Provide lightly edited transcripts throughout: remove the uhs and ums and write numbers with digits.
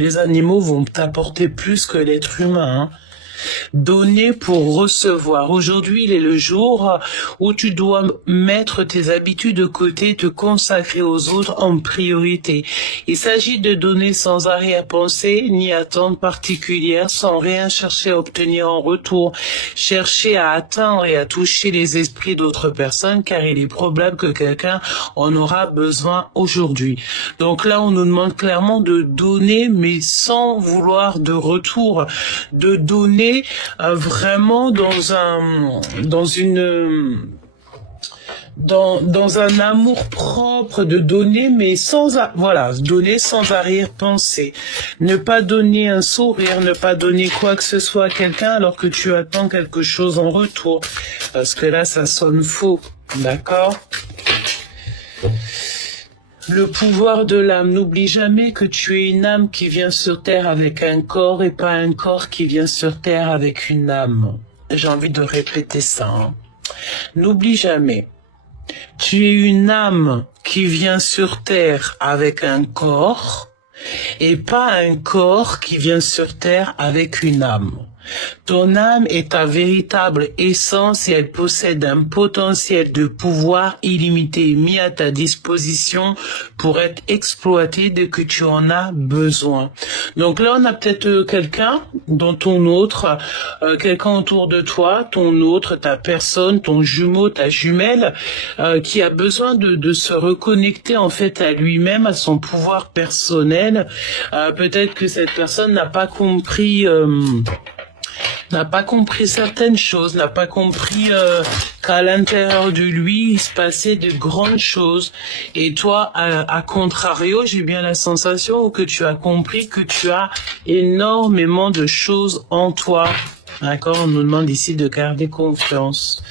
Les animaux vont t'apporter plus que l'être humain, hein. Donner pour recevoir. Aujourd'hui, il est le jour où tu dois mettre tes habitudes de côté, te consacrer aux autres en priorité. Il s'agit de donner sans arrière-pensée ni attente particulière, sans rien chercher à obtenir en retour. Chercher à atteindre et à toucher les esprits d'autres personnes, car il est probable que quelqu'un en aura besoin aujourd'hui. Donc là, on nous demande clairement de donner, mais sans vouloir de retour, de donner vraiment dans un amour propre, de donner, mais donner sans arrière-pensée. Ne pas donner un sourire, ne pas donner quoi que ce soit à quelqu'un alors que tu attends quelque chose en retour. Parce que là, ça sonne faux. D'accord? Le pouvoir de l'âme. N'oublie jamais que tu es une âme qui vient sur terre avec un corps et pas un corps qui vient sur terre avec une âme. J'ai envie de répéter ça, hein. N'oublie jamais. Tu es une âme qui vient sur terre avec un corps et pas un corps qui vient sur terre avec une âme. Ton âme est ta véritable essence et elle possède un potentiel de pouvoir illimité mis à ta disposition pour être exploité dès que tu en as besoin. Donc là, on a peut-être quelqu'un dans ton autre, quelqu'un autour de toi, ton autre, ta personne, ton jumeau, ta jumelle, qui a besoin de se reconnecter en fait à lui-même, à son pouvoir personnel. Peut-être que cette personne n'a pas compris certaines choses, n'a pas compris qu'à l'intérieur de lui, il se passait de grandes choses. Et toi, à contrario, j'ai bien la sensation que tu as compris que tu as énormément de choses en toi. D'accord, on nous demande ici de garder confiance.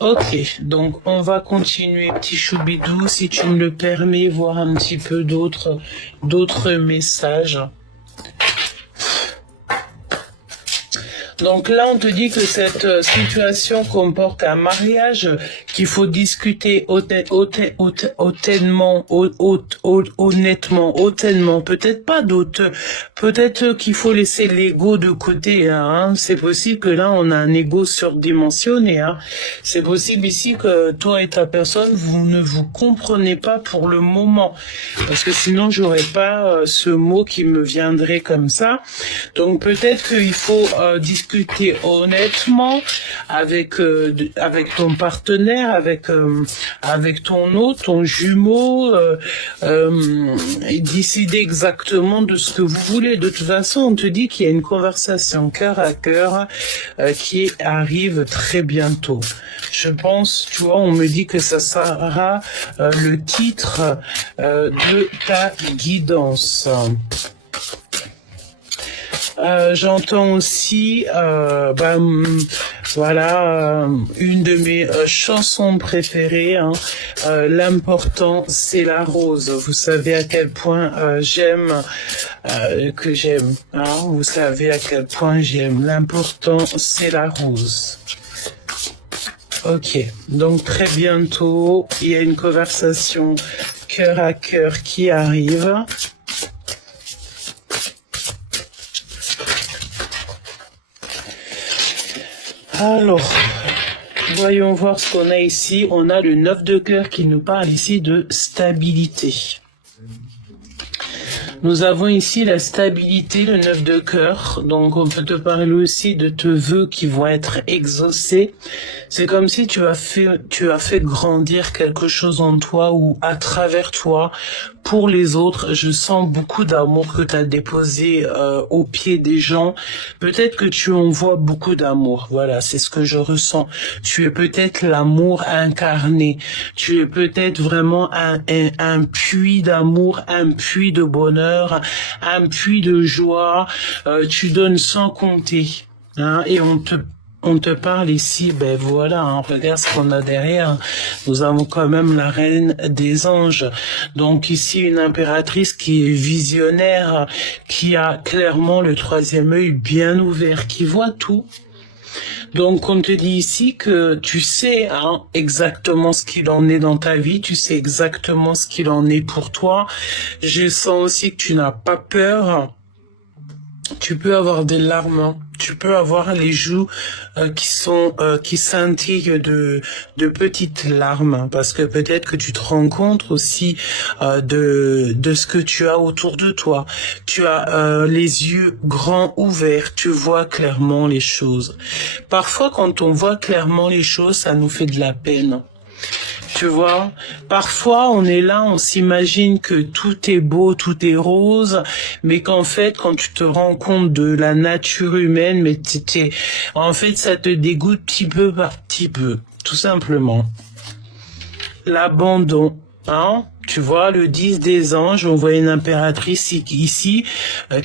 Ok, donc on va continuer, petit choubidou, si tu me le permets, voir un petit peu d'autres messages. Donc là, on te dit que cette situation comporte un mariage qu'il faut discuter honnêtement, peut-être pas peut-être qu'il faut laisser l'ego de côté, hein. C'est possible que là, on a un ego surdimensionné, hein. C'est possible ici que toi et ta personne, vous ne vous comprenez pas pour le moment. Parce que sinon, j'aurais pas ce mot qui me viendrait comme ça. Donc peut-être qu'il faut discuter honnêtement avec ton partenaire, avec ton autre, ton jumeau, et décider exactement de ce que vous voulez. De toute façon, on te dit qu'il y a une conversation cœur à cœur qui arrive très bientôt. Je pense, tu vois, on me dit que ça sera le titre de ta guidance. J'entends aussi, une de mes chansons préférées, hein, l'important c'est la rose. Vous savez à quel point j'aime, hein, vous savez à quel point j'aime. L'important c'est la rose. Ok, donc très bientôt, il y a une conversation cœur à cœur qui arrive. Alors, voyons voir ce qu'on a ici. On a le 9 de cœur qui nous parle ici de stabilité. Nous avons ici la stabilité, le 9 de cœur. Donc, on peut te parler aussi de tes vœux qui vont être exaucés. C'est comme si tu as fait grandir quelque chose en toi ou à travers toi. Pour les autres, je sens beaucoup d'amour que tu as déposé au pied des gens. Peut-être que tu envoies beaucoup d'amour. Voilà, c'est ce que je ressens. Tu es peut-être l'amour incarné. Tu es peut-être vraiment un puits d'amour, un puits de bonheur, un puits de joie. Tu donnes sans compter. Hein, et on te parle ici, ben voilà, hein, regarde ce qu'on a derrière. Nous avons quand même la reine des anges. Donc ici, une impératrice qui est visionnaire, qui a clairement le troisième œil bien ouvert, qui voit tout. Donc on te dit ici que tu sais exactement ce qu'il en est dans ta vie, tu sais exactement ce qu'il en est pour toi. Je sens aussi que tu n'as pas peur Tu peux avoir des larmes, hein. Tu peux avoir les joues qui scintillent de petites larmes, hein, parce que peut-être que tu te rends compte aussi de ce que tu as autour de toi. Tu as les yeux grands ouverts, tu vois clairement les choses. Parfois, quand on voit clairement les choses, ça nous fait de la peine. Tu vois, parfois on est là, on s'imagine que tout est beau, tout est rose, mais qu'en fait, quand tu te rends compte de la nature humaine, en fait, ça te dégoûte petit peu par petit peu, tout simplement. L'abandon, hein? Tu vois, le 10 des anges, on voit une impératrice ici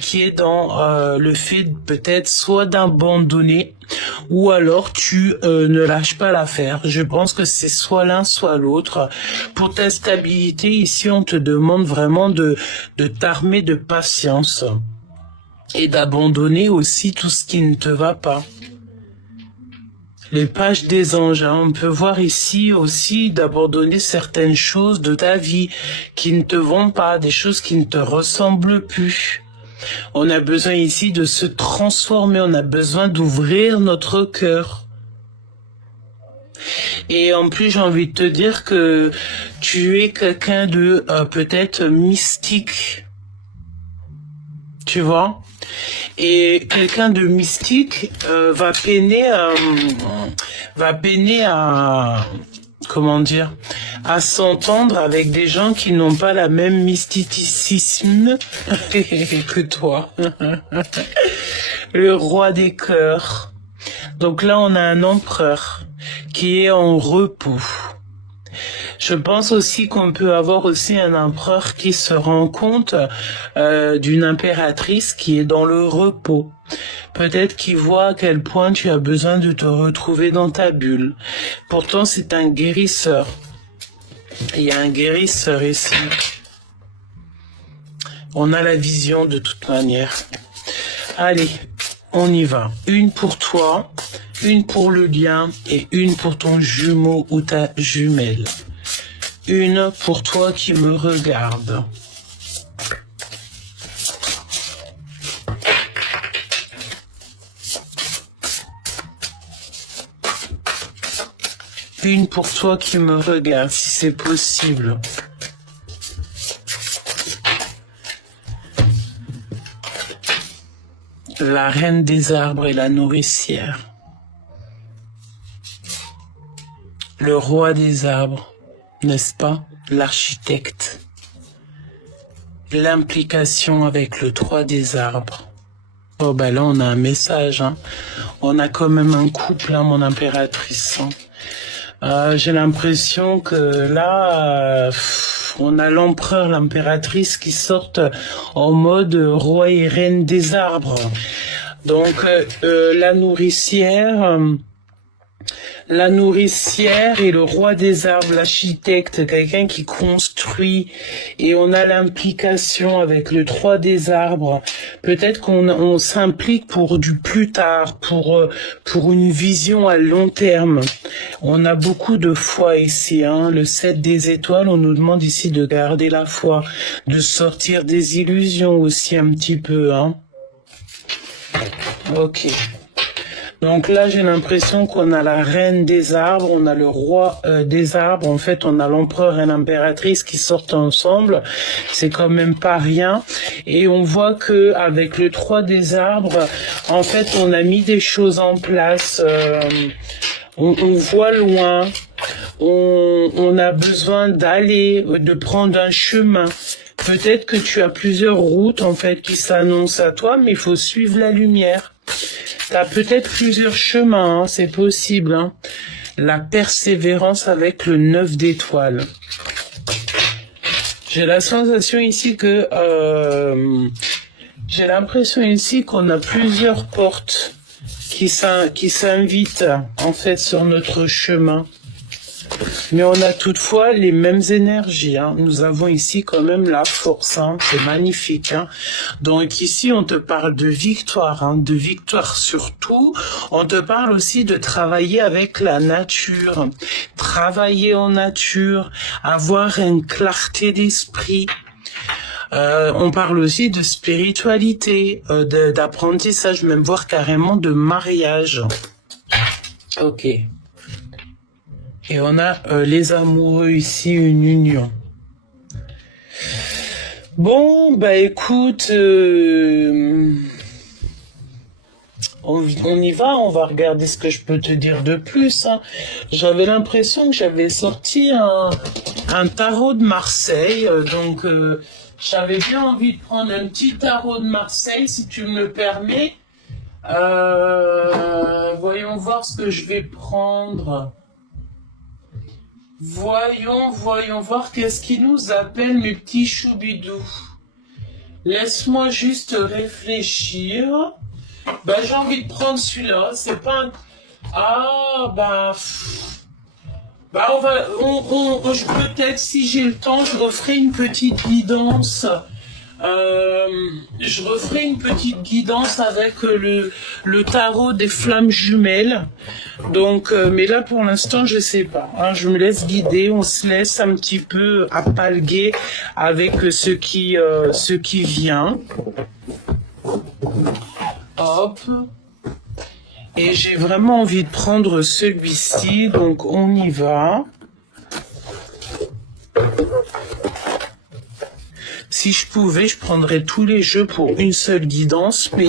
qui est dans le fait peut-être soit d'abandonner ou alors tu ne lâches pas l'affaire. Je pense que c'est soit l'un soit l'autre. Pour ta stabilité, ici, on te demande vraiment de t'armer de patience et d'abandonner aussi tout ce qui ne te va pas. Les pages des anges, hein, on peut voir ici aussi d'abandonner certaines choses de ta vie qui ne te vont pas, des choses qui ne te ressemblent plus. On a besoin ici de se transformer, on a besoin d'ouvrir notre cœur. Et en plus, j'ai envie de te dire que tu es quelqu'un de peut-être mystique. Tu vois? Et quelqu'un de mystique va peiner à comment dire, à s'entendre avec des gens qui n'ont pas la même mysticisme que toi. Le roi des cœurs. Donc là, on a un empereur qui est en repos. Je pense aussi qu'on peut avoir aussi un empereur qui se rend compte d'une impératrice qui est dans le repos. Peut-être qu'il voit à quel point tu as besoin de te retrouver dans ta bulle. Pourtant, c'est un guérisseur. Il y a un guérisseur ici. On a la vision de toute manière. Allez, on y va. Une pour toi, une pour le lien et une pour ton jumeau ou ta jumelle. Une pour toi qui me regarde. Une pour toi qui me regarde, si c'est possible. La reine des arbres et la nourricière. Le roi des arbres. N'est-ce pas, l'architecte? L'implication avec le 3 des arbres. Oh ben là on a un message, hein. On a quand même un couple, hein, mon impératrice. Hein. J'ai l'impression que là, on a l'empereur, l'impératrice qui sortent en mode roi et reine des arbres. Donc la nourricière... La nourricière et le roi des arbres, l'architecte, quelqu'un qui construit, et on a l'implication avec le 3 des arbres. Peut-être qu'on s'implique pour du plus tard, pour une vision à long terme. On a beaucoup de foi ici, hein. Le 7 des étoiles, on nous demande ici de garder la foi, de sortir des illusions aussi un petit peu, hein. Ok. Donc là, j'ai l'impression qu'on a la reine des arbres, on a le roi des arbres. En fait, on a l'empereur et l'impératrice qui sortent ensemble. C'est quand même pas rien. Et on voit que avec le 3 des arbres, en fait, on a mis des choses en place. On voit loin. On a besoin d'aller, de prendre un chemin. Peut-être que tu as plusieurs routes, en fait, qui s'annoncent à toi, mais il faut suivre la lumière. T'as peut-être plusieurs chemins, hein, c'est possible. Hein. La persévérance avec le 9 d'étoiles. J'ai la sensation ici que... j'ai l'impression ici qu'on a plusieurs portes qui s'invitent en fait sur notre chemin. Mais on a toutefois les mêmes énergies. Hein. Nous avons ici quand même la force. Hein. C'est magnifique. Hein. Donc ici, on te parle de victoire. Hein. De victoire surtout. On te parle aussi de travailler avec la nature. Travailler en nature. Avoir une clarté d'esprit. On parle aussi de spiritualité, d'apprentissage, même voire carrément de mariage. Ok. Et on a les amoureux ici, une union. Bon, bah écoute, on y va, on va regarder ce que je peux te dire de plus. Hein. J'avais l'impression que j'avais sorti un tarot de Marseille, donc j'avais bien envie de prendre un petit tarot de Marseille, si tu me le permets. Voyons voir ce que je vais prendre. Voyons voir qu'est-ce qui nous appelle, mes petits choubidous. Laisse-moi juste réfléchir. Bah, j'ai envie de prendre celui-là. C'est pas un... Ah, bah... Bah, peut-être, si j'ai le temps, je referai une petite guidance. Je referai une petite guidance avec le tarot des flammes jumelles. Donc, mais là pour l'instant je sais pas. Hein, je me laisse guider, on se laisse un petit peu appalguer avec ce qui vient. Hop. Et j'ai vraiment envie de prendre celui-ci, donc on y va. Si je pouvais, je prendrais tous les jeux pour une seule guidance, mais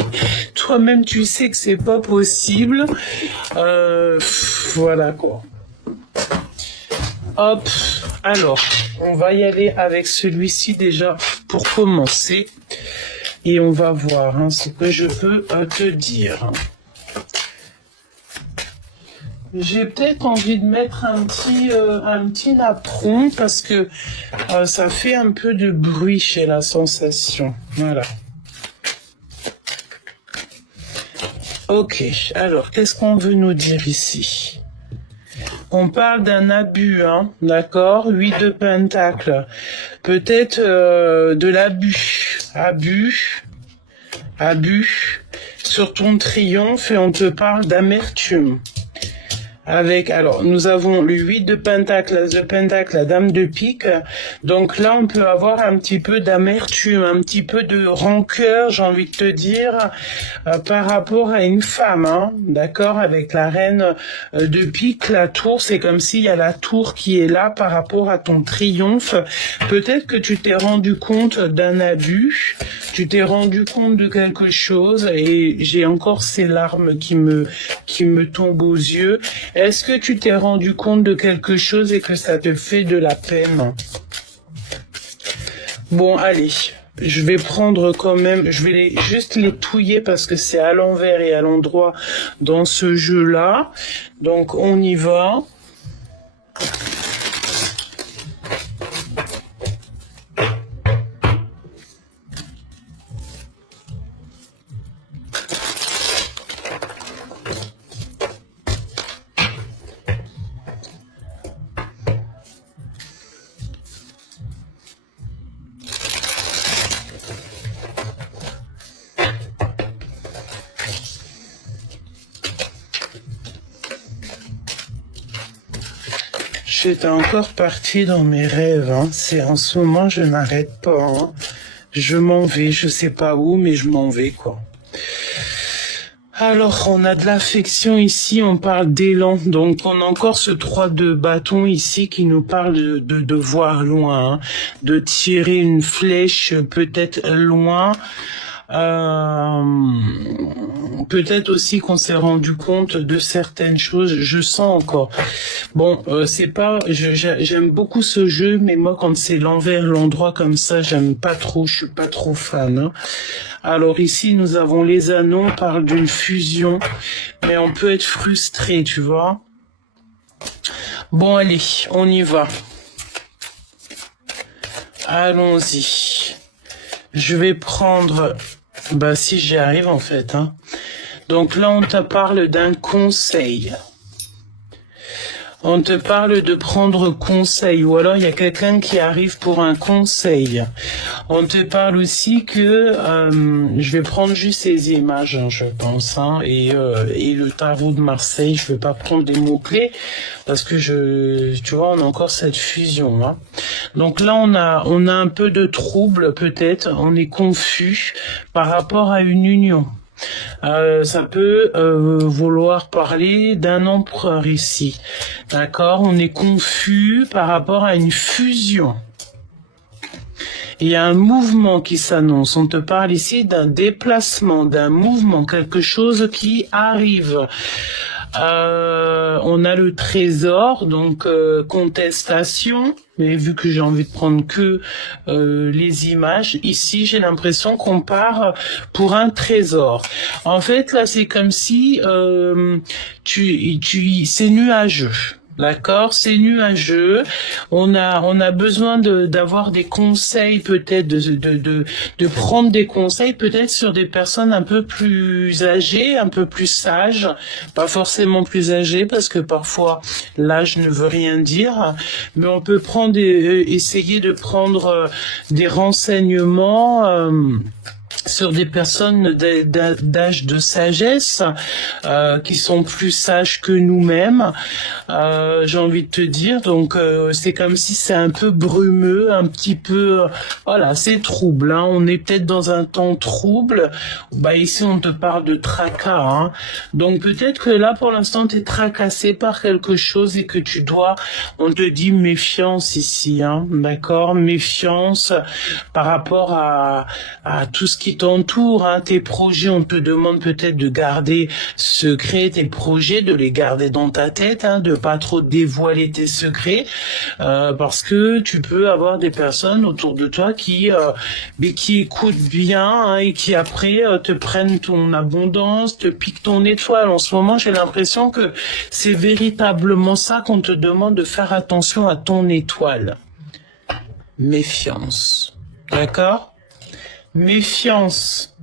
toi-même tu sais que c'est pas possible. Voilà quoi. Hop, alors, on va y aller avec celui-ci déjà pour commencer. Et on va voir ce que je peux te dire. J'ai peut-être envie de mettre un petit napperon parce que ça fait un peu de bruit chez la sensation. Voilà. Ok, alors qu'est-ce qu'on veut nous dire ici? On parle d'un abus, hein, d'accord? 8 de pentacles. Peut-être de l'abus. Abus sur ton triomphe et on te parle d'amertume. Alors, nous avons le 8 de pentacle, l'as de pentacle, la dame de pique. Donc là, on peut avoir un petit peu d'amertume, un petit peu de rancœur, j'ai envie de te dire, par rapport à une femme, hein, d'accord? Avec la reine de pique, la tour, c'est comme s'il y a la tour qui est là par rapport à ton triomphe. Peut-être que tu t'es rendu compte d'un abus, tu t'es rendu compte de quelque chose et j'ai encore ces larmes qui me tombent aux yeux. Est-ce que tu t'es rendu compte de quelque chose et que ça te fait de la peine? Bon, allez, je vais prendre quand même, je vais juste les touiller parce que c'est à l'envers et à l'endroit dans ce jeu-là. Donc, on y va. J'étais encore partie dans mes rêves, hein. C'est en ce moment, je n'arrête pas, hein. Je m'en vais, je sais pas où, mais je m'en vais, quoi. Alors, on a de l'affection ici, on parle d'élan, donc on a encore ce 3 de bâton ici qui nous parle de voir loin, hein, de tirer une flèche peut-être loin. Peut-être aussi qu'on s'est rendu compte de certaines choses, je sens encore. Bon, c'est pas, j'aime beaucoup ce jeu, mais moi quand c'est l'envers, l'endroit comme ça, j'aime pas trop, je suis pas trop fan. Hein. Alors ici, nous avons les anneaux, on parle d'une fusion, mais on peut être frustré, tu vois. Bon, allez, on y va. Allons-y. Je vais prendre, bah si j'y arrive en fait. Hein. Donc là, on te parle d'un conseil. On te parle de prendre conseil, ou alors il y a quelqu'un qui arrive pour un conseil. On te parle aussi que, je vais prendre juste ces images, hein, je pense, hein, et le tarot de Marseille, je vais pas prendre des mots-clés, parce que tu vois, on a encore cette fusion, hein. Donc là, on a un peu de trouble, peut-être, on est confus par rapport à une union. Ça peut vouloir parler d'un empereur ici. D'accord? On est confus par rapport à une fusion. Il y a un mouvement qui s'annonce. On te parle ici d'un déplacement, d'un mouvement, quelque chose qui arrive. On a le trésor, donc contestation, mais vu que j'ai envie de prendre que les images, ici j'ai l'impression qu'on part pour un trésor. En fait là c'est comme si c'est nuageux. D'accord, c'est nuageux. On a besoin d'avoir des conseils, peut-être de prendre des conseils, peut-être sur des personnes un peu plus âgées, un peu plus sages, pas forcément plus âgées parce que parfois l'âge ne veut rien dire, mais on peut prendre essayer de prendre des renseignements. Sur des personnes d'âge de sagesse qui sont plus sages que nous-mêmes, j'ai envie de te dire. Donc c'est comme si c'est un peu brumeux, un petit peu, voilà, c'est trouble, hein. On est peut-être dans un temps trouble. Bah ici on te parle de tracas, hein. Donc peut-être que là pour l'instant tu es tracassé par quelque chose et que on te dit méfiance ici, hein, d'accord, méfiance par rapport à tout ce qui t'entoure, hein, tes projets. On te demande peut-être de garder secret tes projets, de les garder dans ta tête, hein, de pas trop dévoiler tes secrets, parce que tu peux avoir des personnes autour de toi qui écoutent bien, hein, et qui après te prennent ton abondance, te piquent ton étoile. En ce moment, j'ai l'impression que c'est véritablement ça qu'on te demande, de faire attention à ton étoile. Méfiance. D'accord ? Méfiance.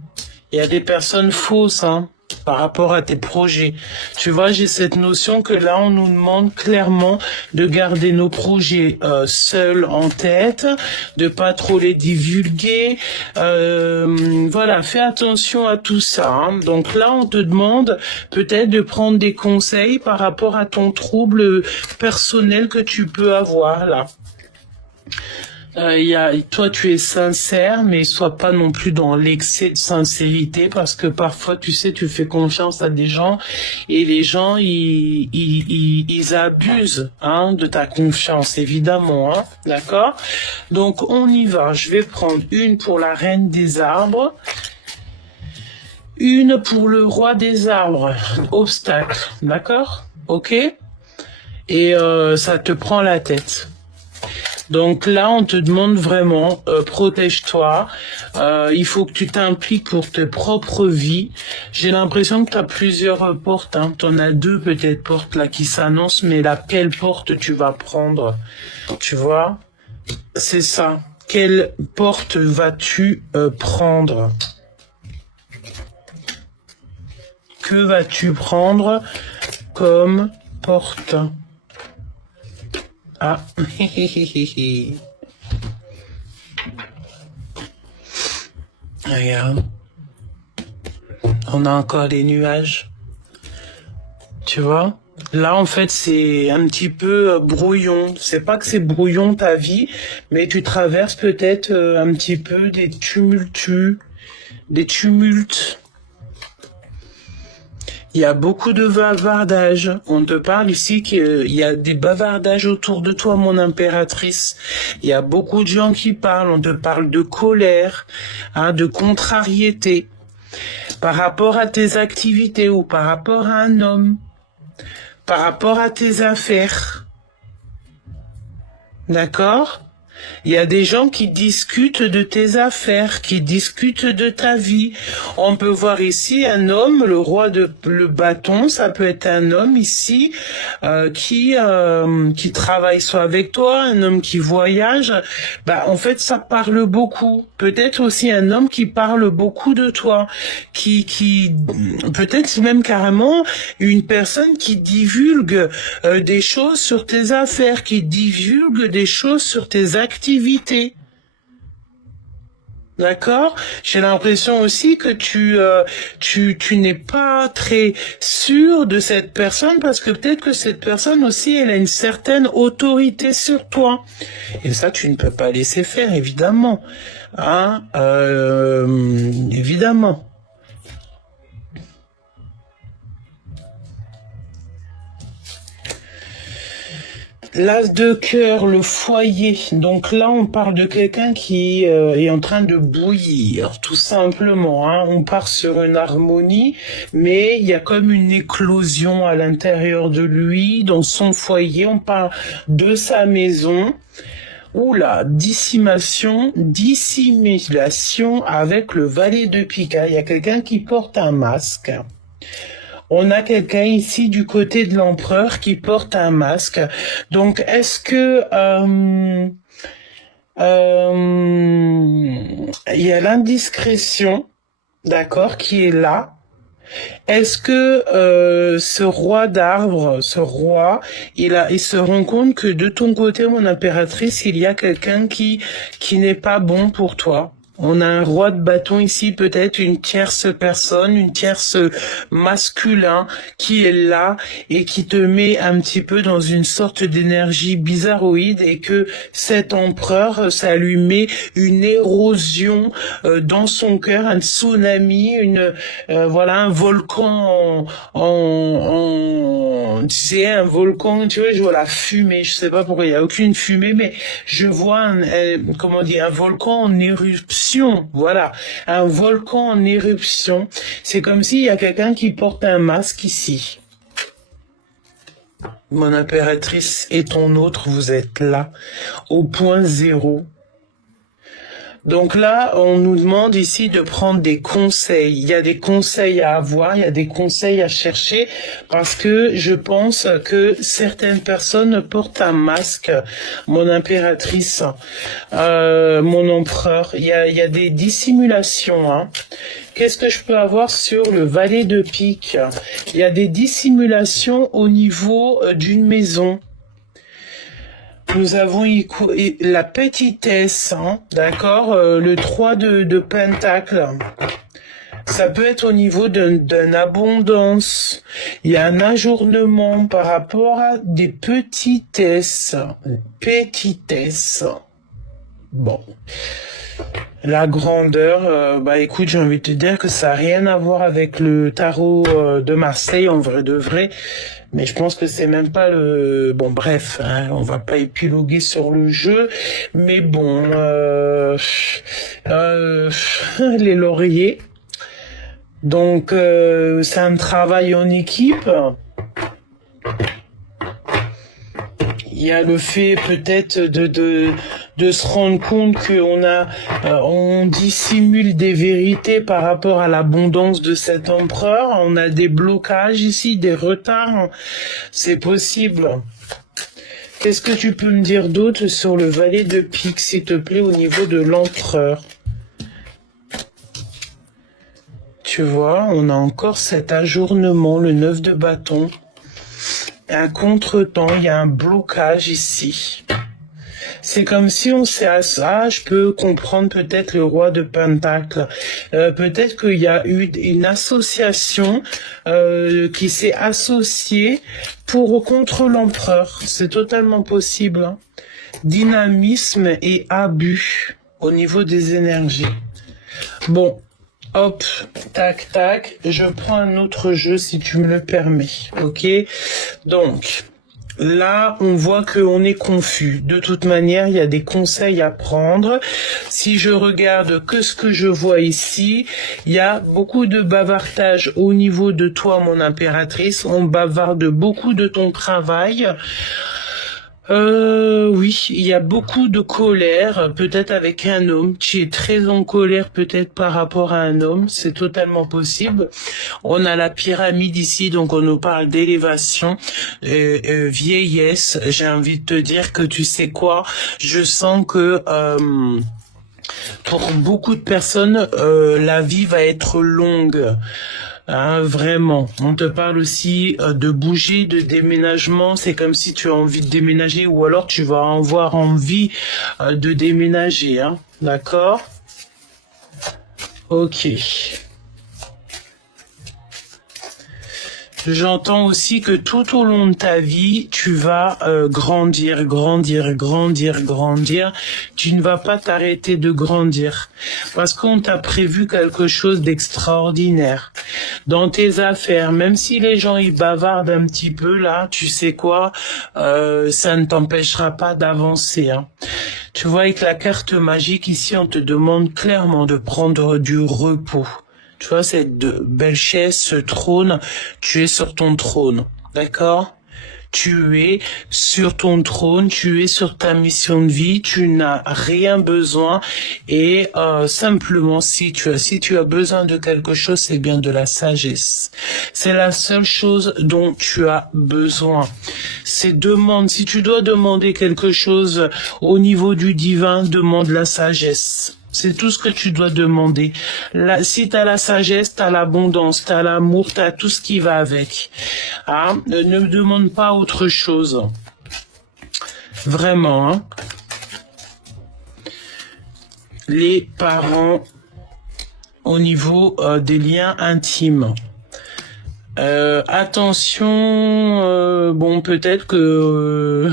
Il y a des personnes fausses, hein, par rapport à tes projets. Tu vois, j'ai cette notion que là, on nous demande clairement de garder nos projets seuls en tête, de pas trop les divulguer. Voilà, fais attention à tout ça, hein. Donc là, on te demande peut-être de prendre des conseils par rapport à ton trouble personnel que tu peux avoir là. Toi tu es sincère, mais sois pas non plus dans l'excès de sincérité, parce que parfois tu sais, tu fais confiance à des gens et les gens ils abusent, hein, de ta confiance, évidemment, hein, d'accord. Donc on y va. Je vais prendre une pour la reine des arbres, une pour le roi des arbres, obstacle, d'accord, ok. Et ça te prend la tête. Donc là, on te demande vraiment, protège-toi. Il faut que tu t'impliques pour tes propres vies. J'ai l'impression que tu as plusieurs portes, hein. Tu en as deux peut-être portes là qui s'annoncent, mais laquelle porte tu vas prendre? Tu vois? C'est ça. Quelle porte vas-tu prendre? Que vas-tu prendre comme porte? Ah, regarde, on a encore les nuages, tu vois. Là, en fait, c'est un petit peu brouillon. C'est pas que c'est brouillon ta vie, mais tu traverses peut-être un petit peu des tumultes. Il y a beaucoup de bavardages. On te parle ici qu'il y a des bavardages autour de toi, mon impératrice. Il y a beaucoup de gens qui parlent. On te parle de colère, hein, de contrariété par rapport à tes activités ou par rapport à un homme, par rapport à tes affaires. D'accord ? Il y a des gens qui discutent de tes affaires, qui discutent de ta vie. On peut voir ici un homme, le roi de le bâton, ça peut être un homme ici qui travaille soit avec toi, un homme qui voyage. Bah en fait ça parle beaucoup. Peut-être aussi un homme qui parle beaucoup de toi, qui peut-être même carrément une personne qui divulgue des choses sur tes affaires, qui divulgue des choses sur tes activités. D'accord? J'ai l'impression aussi que tu n'es pas très sûr de cette personne parce que peut-être que cette personne aussi, elle a une certaine autorité sur toi. Et ça, tu ne peux pas laisser faire, évidemment. Hein? Évidemment. L'as de cœur, le foyer. Donc là, on parle de quelqu'un qui est en train de bouillir, tout simplement. Hein. On part sur une harmonie, mais il y a comme une éclosion à l'intérieur de lui, dans son foyer. On parle de sa maison. Oula, dissimulation avec le valet de pique. Il y a quelqu'un qui porte un masque. On a quelqu'un ici du côté de l'empereur qui porte un masque. Donc, est-ce que il y a l'indiscrétion, d'accord, qui est là? Est-ce que ce roi d'arbre, ce roi, il se rend compte que de ton côté, mon impératrice, il y a quelqu'un qui n'est pas bon pour toi? On a un roi de bâton ici, peut-être une tierce personne, une tierce masculin qui est là et qui te met un petit peu dans une sorte d'énergie bizarroïde et que cet empereur, ça lui met une érosion dans son cœur, un tsunami, voilà, un volcan tu sais, un volcan, tu vois, je vois la fumée, je sais pas pourquoi il y a aucune fumée, mais je vois un volcan en éruption, voilà, un volcan en éruption. C'est comme s'il y a quelqu'un qui porte un masque ici. Mon impératrice et ton autre, vous êtes là, au point zéro. Donc là, on nous demande ici de prendre des conseils. Il y a des conseils à avoir, il y a des conseils à chercher, parce que je pense que certaines personnes portent un masque. Mon impératrice, mon empereur, il y a des dissimulations. Hein. Qu'est-ce que je peux avoir sur le valet de pique? Il y a des dissimulations au niveau d'une maison. Nous avons la petitesse, hein, d'accord, le 3 de pentacle. Ça peut être au niveau d'une abondance. Il y a un ajournement par rapport à des petitesses. Petitesses. Bon. La grandeur, bah écoute, j'ai envie de te dire que ça n'a rien à voir avec le tarot de Marseille, en vrai de vrai. Mais je pense que c'est même pas le... Bon, bref, hein, on va pas épiloguer sur le jeu. Mais bon, les lauriers. Donc, c'est un travail en équipe. Il y a le fait peut-être de se rendre compte on dissimule des vérités par rapport à l'abondance de cet empereur. On a des blocages ici, des retards. C'est possible. Qu'est-ce que tu peux me dire d'autre sur le valet de pique, s'il te plaît, au niveau de l'empereur? Tu vois, on a encore cet ajournement, le 9 de bâton. Un contretemps, il y a un blocage ici. C'est comme si on s'est à ça, je peux comprendre peut-être le roi de pentacle. Peut-être qu'il y a eu une association qui s'est associée contre l'empereur. C'est totalement possible. Hein. Dynamisme et abus au niveau des énergies. Bon. Hop, tac, tac, je prends un autre jeu si tu me le permets, ok? Donc, là, on voit qu'on est confus. De toute manière, il y a des conseils à prendre. Si je regarde que ce que je vois ici, il y a beaucoup de bavardage au niveau de toi, mon impératrice. On bavarde beaucoup de ton travail. Oui, il y a beaucoup de colère, peut-être avec un homme. Tu es très en colère, peut-être par rapport à un homme. C'est totalement possible. On a la pyramide ici, donc on nous parle d'élévation, vieillesse. J'ai envie de te dire que tu sais quoi, je sens que pour beaucoup de personnes, la vie va être longue. Hein, vraiment. On te parle aussi de bouger, de déménagement. C'est comme si tu as envie de déménager ou alors tu vas avoir envie de déménager. Hein. D'accord? Ok. J'entends aussi que tout au long de ta vie, tu vas grandir, grandir, grandir, grandir. Tu ne vas pas t'arrêter de grandir parce qu'on t'a prévu quelque chose d'extraordinaire dans tes affaires. Même si les gens y bavardent un petit peu là, tu sais quoi, ça ne t'empêchera pas d'avancer. Hein. Tu vois, avec la carte magique ici, on te demande clairement de prendre du repos. Tu vois, cette belle chaise, ce trône, tu es sur ton trône, d'accord? Tu es sur ton trône, tu es sur ta mission de vie, tu n'as rien besoin et simplement si tu as besoin de quelque chose, c'est bien de la sagesse. C'est la seule chose dont tu as besoin. Si tu dois demander quelque chose au niveau du divin, demande la sagesse. C'est tout ce que tu dois demander. Si tu as la sagesse, tu as l'abondance, tu as l'amour, tu as tout ce qui va avec. Hein? Ne me demande pas autre chose. Vraiment. Hein? Les parents au niveau des liens intimes. Attention, bon peut-être que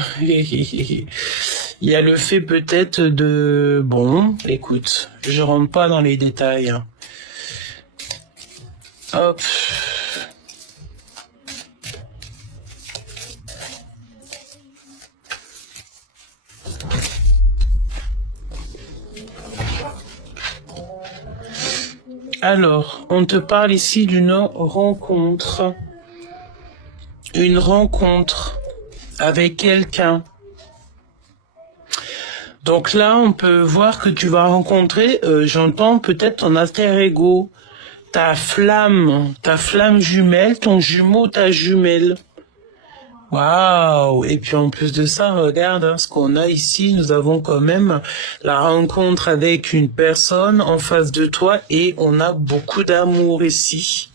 il y a le fait peut-être de... Bon, écoute, je rentre pas dans les détails. Hein. Hop. Alors, on te parle ici d'une rencontre. Une rencontre avec quelqu'un. Donc là, on peut voir que tu vas rencontrer, j'entends peut-être ton alter ego, ta flamme jumelle, ton jumeau, ta jumelle. Waouh! Et puis en plus de ça, regarde hein, ce qu'on a ici. Nous avons quand même la rencontre avec une personne en face de toi et on a beaucoup d'amour ici.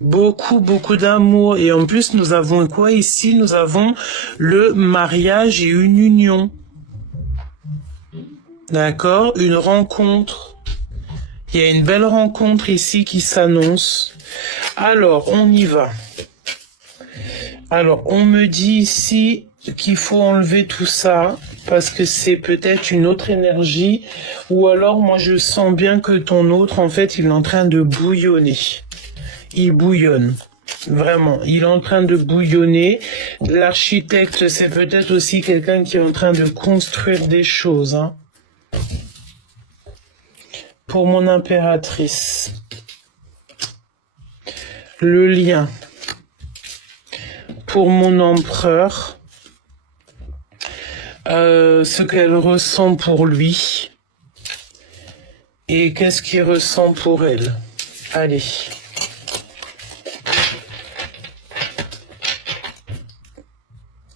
Beaucoup, beaucoup d'amour. Et en plus, nous avons quoi ici? Nous avons le mariage et une union. D'accord? Une rencontre. Il y a une belle rencontre ici qui s'annonce. Alors, on y va. Alors, on me dit ici qu'il faut enlever tout ça parce que c'est peut-être une autre énergie ou alors moi je sens bien que ton autre, en fait, il est en train de bouillonner. Il bouillonne. Vraiment, il est en train de bouillonner. L'architecte, c'est peut-être aussi quelqu'un qui est en train de construire des choses. Hein. Pour mon impératrice. Le lien. Pour mon empereur. Ce qu'elle ressent pour lui. Et qu'est-ce qu'il ressent pour elle. Allez.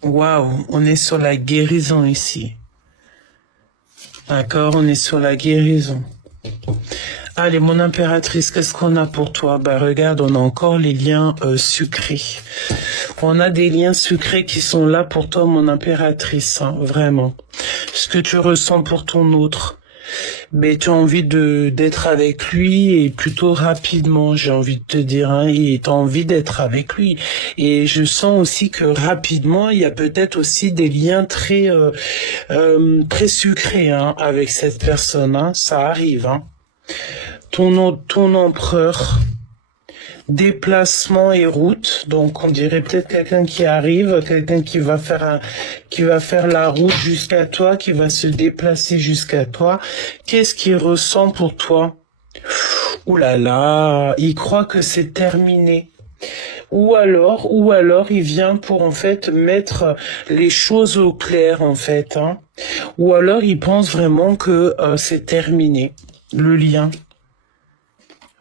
Waouh, on est sur la guérison ici. D'accord, on est sur la guérison. Allez, mon impératrice, qu'est-ce qu'on a pour toi? Bah regarde, on a encore les liens sucrés. On a des liens sucrés qui sont là pour toi, mon impératrice, hein, vraiment. Ce que tu ressens pour ton autre. Mais tu as envie d'être avec lui et plutôt rapidement, j'ai envie de te dire, hein, et tu as envie d'être avec lui. Et je sens aussi que rapidement, il y a peut-être aussi des liens très très sucrés hein, avec cette personne. Hein, ça arrive. Hein. Ton empereur, déplacement et route. Donc on dirait peut-être quelqu'un qui arrive, quelqu'un qui va faire la route jusqu'à toi, qui va se déplacer jusqu'à toi. Qu'est-ce qu'il ressent pour toi? Ouh là là, il croit que c'est terminé. ou alors il vient pour en fait mettre les choses au clair en fait, hein. Ou alors il pense vraiment que c'est terminé, le lien.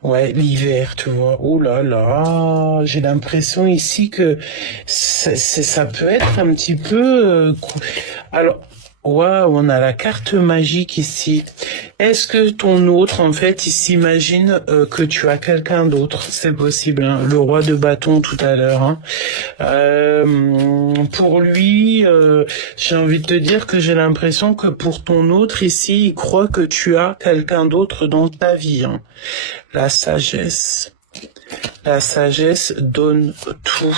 Ouais, l'hiver, tu vois. Oh là là, j'ai l'impression ici que ça peut être un petit peu... Alors, waouh, on a la carte magique ici. Est-ce que ton autre, en fait, il s'imagine que tu as quelqu'un d'autre? C'est possible, hein. Le roi de bâton tout à l'heure, hein. Pour lui, j'ai envie de te dire que j'ai l'impression que pour ton autre ici, il croit que tu as quelqu'un d'autre dans ta vie, hein. La sagesse donne tout.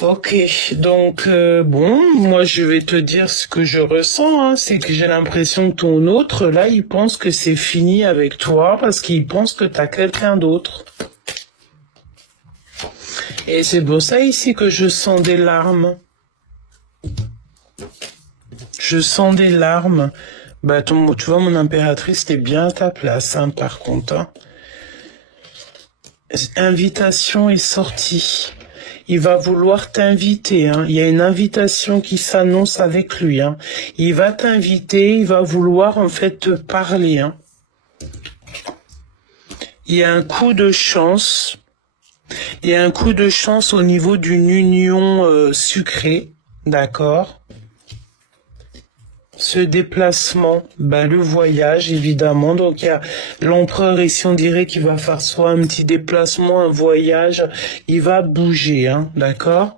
Ok, donc bon, moi je vais te dire ce que je ressens, hein, c'est que j'ai l'impression que ton autre, là, il pense que c'est fini avec toi parce qu'il pense que t'as quelqu'un d'autre. Et c'est pour ça ici que je sens des larmes. Je sens des larmes. Bah, tu vois, mon impératrice, t'es bien à ta place, hein, par contre. Hein. Invitation est sortie. Il va vouloir t'inviter. Hein. Il y a une invitation qui s'annonce avec lui. Hein. Il va t'inviter, il va vouloir en fait te parler. Hein. Il y a un coup de chance. Il y a un coup de chance au niveau d'une union sucrée. D'accord. Ce déplacement, le voyage évidemment, donc il y a l'empereur ici, on dirait qu'il va faire soit un petit déplacement, un voyage, il va bouger, hein, d'accord.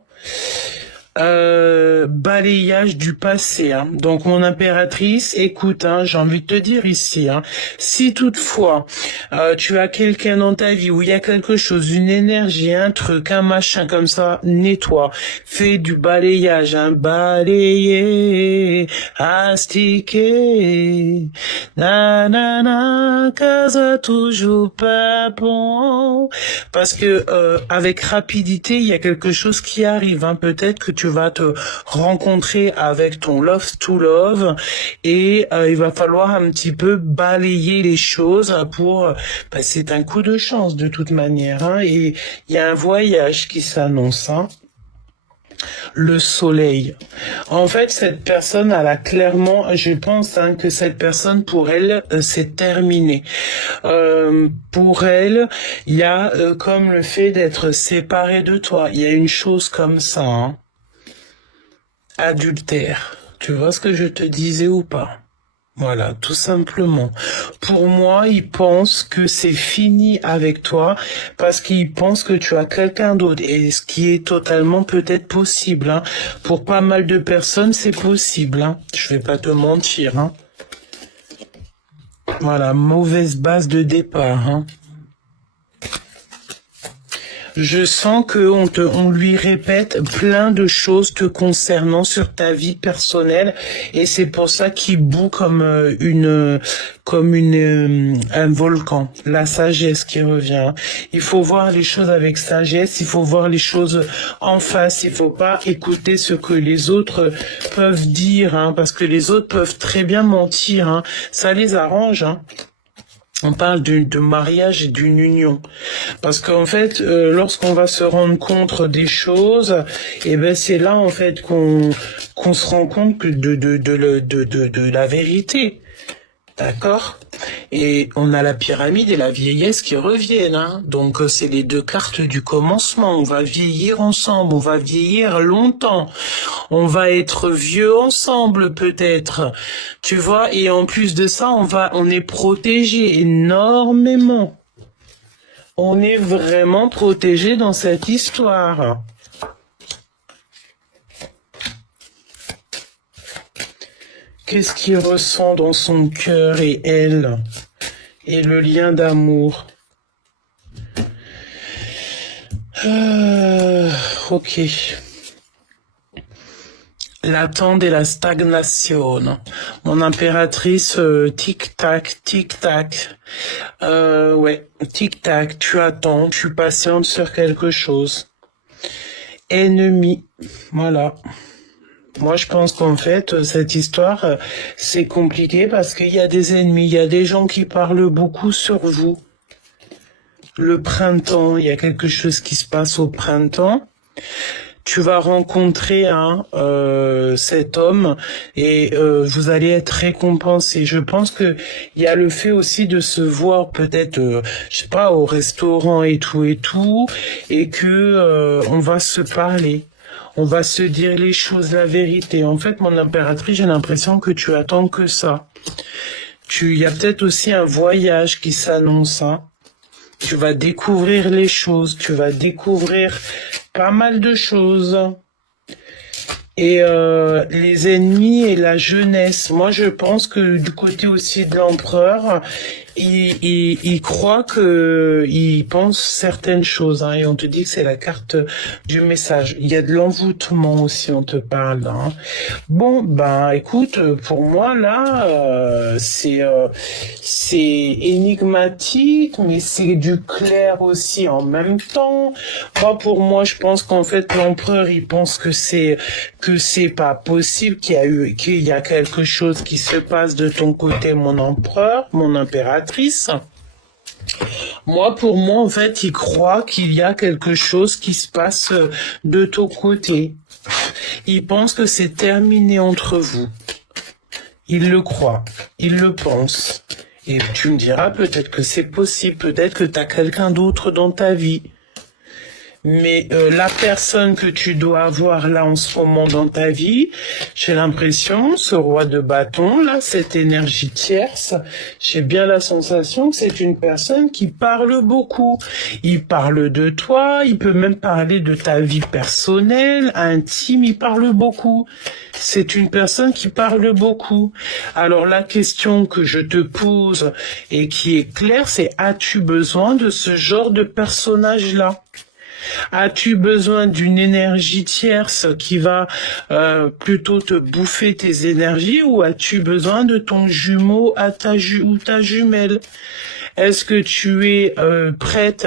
Balayage du passé, hein. Donc mon impératrice, écoute, hein, j'ai envie de te dire ici, hein, si toutefois tu as quelqu'un dans ta vie où il y a quelque chose, une énergie, un truc, un machin comme ça, nettoie, fais du balayage, hein, balayer, astiquer, nanana, casa toujours pas bon, parce que avec rapidité, il y a quelque chose qui arrive, hein, peut-être que tu vas te rencontrer avec ton love to love et il va falloir un petit peu balayer les choses pour... c'est un coup de chance de toute manière, hein, et il y a un voyage qui s'annonce, hein. Le soleil. En fait, cette personne, elle a clairement, je pense, hein, que cette personne, pour elle, c'est terminé. Pour elle, il y a comme le fait d'être séparé de toi. Il y a une chose comme ça, hein. Adultère. Tu vois ce que je te disais ou pas? Voilà, tout simplement. Pour moi, il pense que c'est fini avec toi parce qu'il pense que tu as quelqu'un d'autre. Et ce qui est totalement peut-être possible, hein. Pour pas mal de personnes, c'est possible, hein. Je vais pas te mentir, hein. Voilà, mauvaise base de départ, hein. Je sens que on lui répète plein de choses te concernant sur ta vie personnelle et c'est pour ça qu'il bout comme un volcan. La sagesse qui revient. Il faut voir les choses avec sagesse, il faut voir les choses en face, il faut pas écouter ce que les autres peuvent dire, hein, parce que les autres peuvent très bien mentir, hein. Ça les arrange, hein. On parle de mariage et d'une union. Parce qu'en fait, lorsqu'on va se rendre compte des choses, c'est là, en fait, qu'on se rend compte que de la vérité. D'accord? Et on a la pyramide et la vieillesse qui reviennent, hein. Donc c'est les deux cartes du commencement. On va vieillir ensemble, on va vieillir longtemps. On va être vieux ensemble peut-être. Tu vois, et en plus de ça, on est protégé énormément. On est vraiment protégé dans cette histoire. Qu'est-ce qu'il ressent dans son cœur et elle? Et le lien d'amour. Ok. L'attente et la stagnation. Mon impératrice, tic-tac, tic-tac. Ouais, tic-tac, tu attends, tu patientes sur quelque chose. Ennemi, voilà. Moi, je pense qu'en fait, cette histoire, c'est compliqué parce qu'il y a des ennemis, il y a des gens qui parlent beaucoup sur vous. le printemps, il y a quelque chose qui se passe au printemps. Tu vas rencontrer cet homme et vous allez être récompensé. Je pense que il y a le fait aussi de se voir peut-être, je sais pas, au restaurant et tout, et que on va se parler. On va se dire les choses, la vérité. En fait, mon impératrice, j'ai l'impression que tu attends que ça. Il y a peut-être aussi un voyage qui s'annonce, hein. Tu vas découvrir les choses, tu vas découvrir pas mal de choses. Et les ennemis et la jeunesse. Moi, je pense que du côté aussi de l'empereur, il croit que il pense certaines choses. Hein, et on te dit que c'est la carte du message. Il y a de l'envoûtement aussi, on te parle. Hein. Bon, ben, écoute, pour moi là, c'est énigmatique, mais c'est du clair aussi en même temps. Moi, pour moi, je pense qu'en fait, l'empereur, il pense que c'est pas possible, qu'il y a quelque chose qui se passe de ton côté, mon empereur, mon impératrice. Moi, pour moi, en fait, il croit qu'il y a quelque chose qui se passe de ton côté. Il pense que c'est terminé entre vous. Il le croit, il le pense. Et tu me diras, peut-être que c'est possible, peut-être que tu as quelqu'un d'autre dans ta vie. Mais la personne que tu dois avoir là en ce moment dans ta vie, j'ai l'impression, ce roi de bâton, là, cette énergie tierce, j'ai bien la sensation que c'est une personne qui parle beaucoup. Il parle de toi, il peut même parler de ta vie personnelle, intime, il parle beaucoup. C'est une personne qui parle beaucoup. Alors la question que je te pose et qui est claire, c'est as-tu besoin de ce genre de personnage-là ? As-tu besoin d'une énergie tierce qui va plutôt te bouffer tes énergies ou as-tu besoin de ton jumeau ou ta jumelle? Est-ce que tu es prête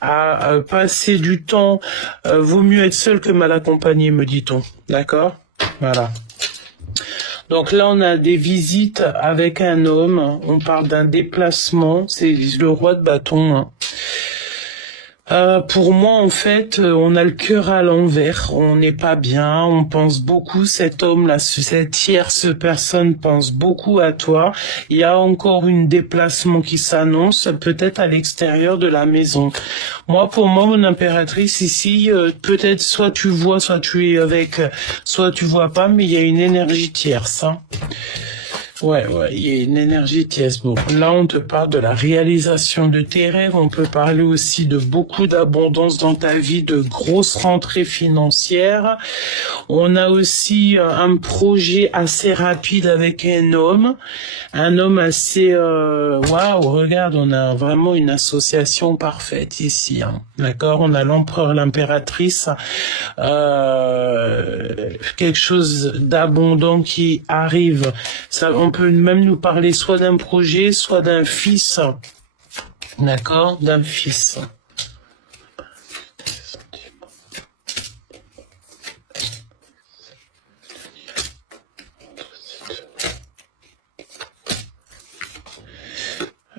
à passer du temps? Vaut mieux être seul que mal accompagné, me dit-on. D'accord? Voilà. Donc là, on a des visites avec un homme. On parle d'un déplacement. C'est le roi de bâton. Hein. Pour moi, en fait, on a le cœur à l'envers, on n'est pas bien, on pense beaucoup, cet homme-là, cette tierce personne pense beaucoup à toi. Il y a encore une déplacement qui s'annonce, peut-être à l'extérieur de la maison. Moi, pour moi, mon impératrice, ici, peut-être soit tu vois, soit tu es avec, soit tu vois pas, mais il y a une énergie tierce, hein. Ouais, il y a une énergie tierce. Bon, là, on te parle de la réalisation de tes rêves. On peut parler aussi de beaucoup d'abondance dans ta vie, de grosses rentrées financières. On a aussi un projet assez rapide avec un homme assez... Waouh, regarde, on a vraiment une association parfaite ici. Hein. D'accord, on a l'empereur, l'impératrice, quelque chose d'abondant qui arrive. Ça, on peut même nous parler soit d'un projet, soit d'un fils. D'accord, d'un fils.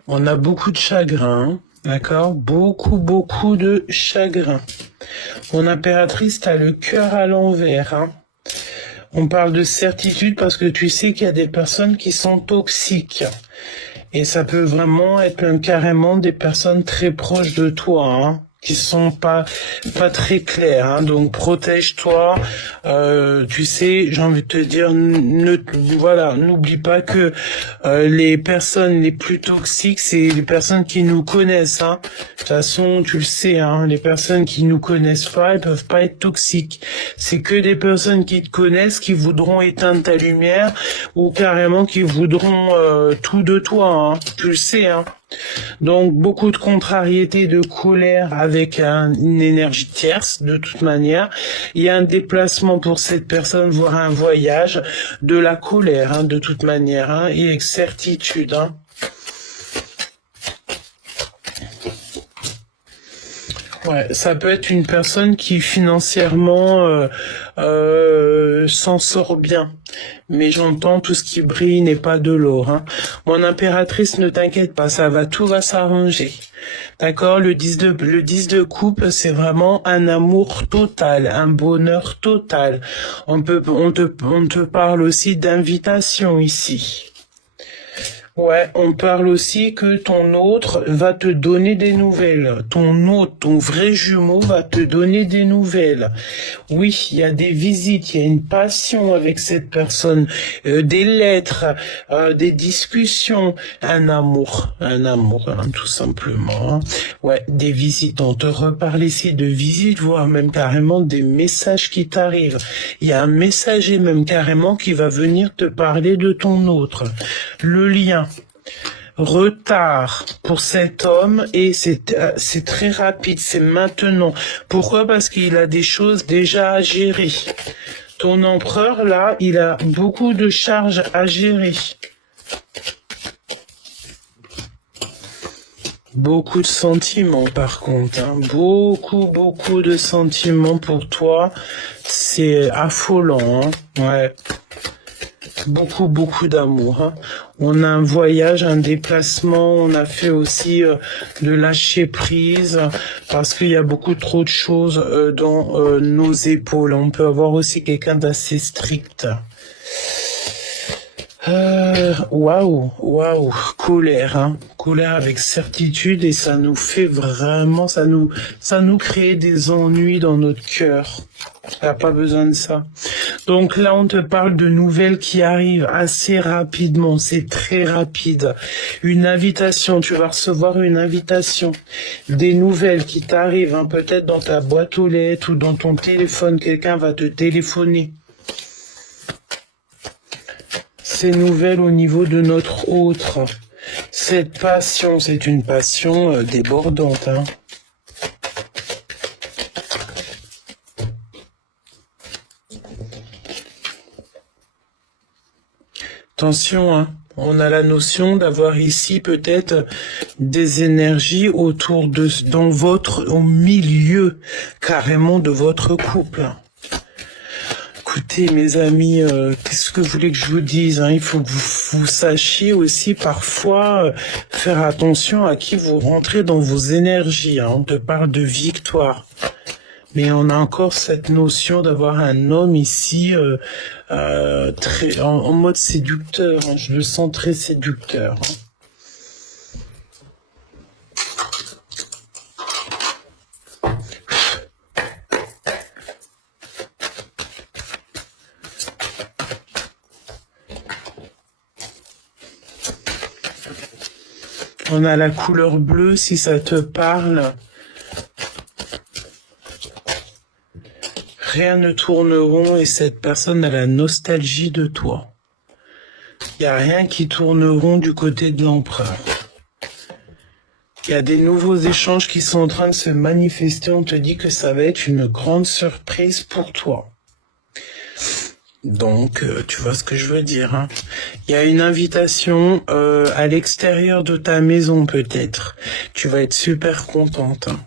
On a beaucoup de chagrin, d'accord? Beaucoup de chagrin. Mon impératrice, t'as le cœur à l'envers, hein. On parle de certitude parce que tu sais qu'il y a des personnes qui sont toxiques. Et ça peut vraiment être même carrément des personnes très proches de toi, hein, qui sont pas très claires, hein. Donc protège-toi. Tu sais, j'ai envie de te dire, n'oublie pas que les personnes les plus toxiques, c'est les personnes qui nous connaissent, hein. De toute façon, tu le sais, hein, les personnes qui nous connaissent pas, elles peuvent pas être toxiques. C'est que des personnes qui te connaissent, qui voudront éteindre ta lumière ou carrément qui voudront tout de toi, hein. Tu le sais, hein. Donc beaucoup de contrariété, de colère avec une énergie tierce de toute manière. Il y a un déplacement pour cette personne, voire un voyage, de la colère, hein, de toute manière, hein, et avec certitude. Hein. Ouais, ça peut être une personne qui financièrement s'en sort bien. Mais j'entends tout ce qui brille n'est pas de l'or. Hein. Mon impératrice, ne t'inquiète pas, tout va s'arranger. D'accord? Le 10 de coupe, c'est vraiment un amour total, un bonheur total. On te parle aussi d'invitation ici. Ouais, on parle aussi que ton autre va te donner des nouvelles. Ton autre, ton vrai jumeau va te donner des nouvelles. Oui, il y a des visites, il y a une passion avec cette personne, des lettres, des discussions, un amour, hein, tout simplement. Hein. Ouais, des visites. On te reparle ici de visites, voire même carrément des messages qui t'arrivent. Il y a un messager même carrément qui va venir te parler de ton autre. Le lien. Retard pour cet homme et c'est très rapide, c'est maintenant. Pourquoi? Parce qu'il a des choses déjà à gérer. Ton empereur, là, il a beaucoup de charges à gérer. Beaucoup de sentiments, par contre. Hein. Beaucoup de sentiments pour toi. C'est affolant. Hein. Ouais. Beaucoup d'amour. Hein. On a un voyage, un déplacement, on a fait aussi de lâcher prise parce qu'il y a beaucoup trop de choses dans nos épaules. On peut avoir aussi quelqu'un d'assez strict. Waouh, colère, hein. Colère avec certitude et ça nous fait vraiment, ça nous crée des ennuis dans notre cœur. T'as pas besoin de ça. Donc là, on te parle de nouvelles qui arrivent assez rapidement. C'est très rapide. Une invitation, tu vas recevoir une invitation. Des nouvelles qui t'arrivent, hein, peut-être dans ta boîte aux lettres ou dans ton téléphone. Quelqu'un va te téléphoner. Ces nouvelles au niveau de notre autre. Cette passion, c'est une passion débordante, hein. Attention, hein. On a la notion d'avoir ici peut-être des énergies autour de, au milieu carrément de votre couple. Écoutez, mes amis, qu'est-ce que vous voulez que je vous dise, hein? Il faut que vous sachiez aussi parfois faire attention à qui vous rentrez dans vos énergies. Hein. On te parle de victoire. Mais on a encore cette notion d'avoir un homme ici très en mode séducteur. Hein. Je le sens très séducteur. Hein. On a la couleur bleue si ça te parle. Rien ne tourne rond et cette personne a la nostalgie de toi. Il n'y a rien qui tourne rond du côté de l'empereur. Il y a des nouveaux échanges qui sont en train de se manifester. On te dit que ça va être une grande surprise pour toi. Donc, tu vois ce que je veux dire. Hein. Il y a une invitation à l'extérieur de ta maison peut-être. Tu vas être super contente. Hein.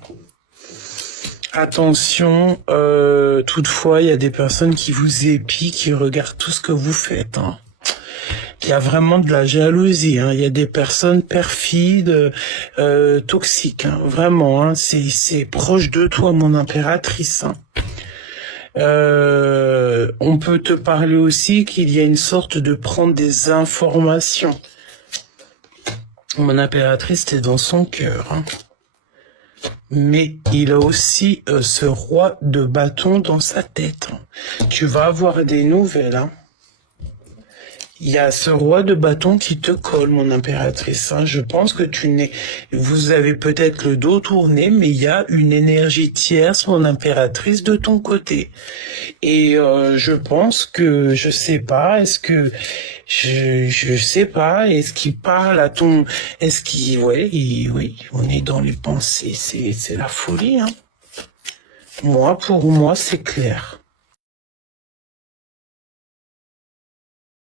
Attention, toutefois, il y a des personnes qui vous épient, qui regardent tout ce que vous faites. Hein. Il y a vraiment de la jalousie. Hein. Il y a des personnes perfides, toxiques. Hein. Vraiment, hein. C'est proche de toi, mon impératrice. Hein. On peut te parler aussi qu'il y a une sorte de prendre des informations. Mon impératrice, t'es dans son cœur. Hein. Mais il a aussi ce roi de bâton dans sa tête. Tu vas avoir des nouvelles. Hein. Il y a ce roi de bâton qui te colle, mon impératrice. Hein. Je pense que vous avez peut-être le dos tourné, mais il y a une énergie tierce, mon impératrice, de ton côté. Et je pense que, je sais pas, je sais pas, est-ce qu'il parle à ton, oui, on est dans les pensées, c'est la folie, hein. Pour moi, c'est clair.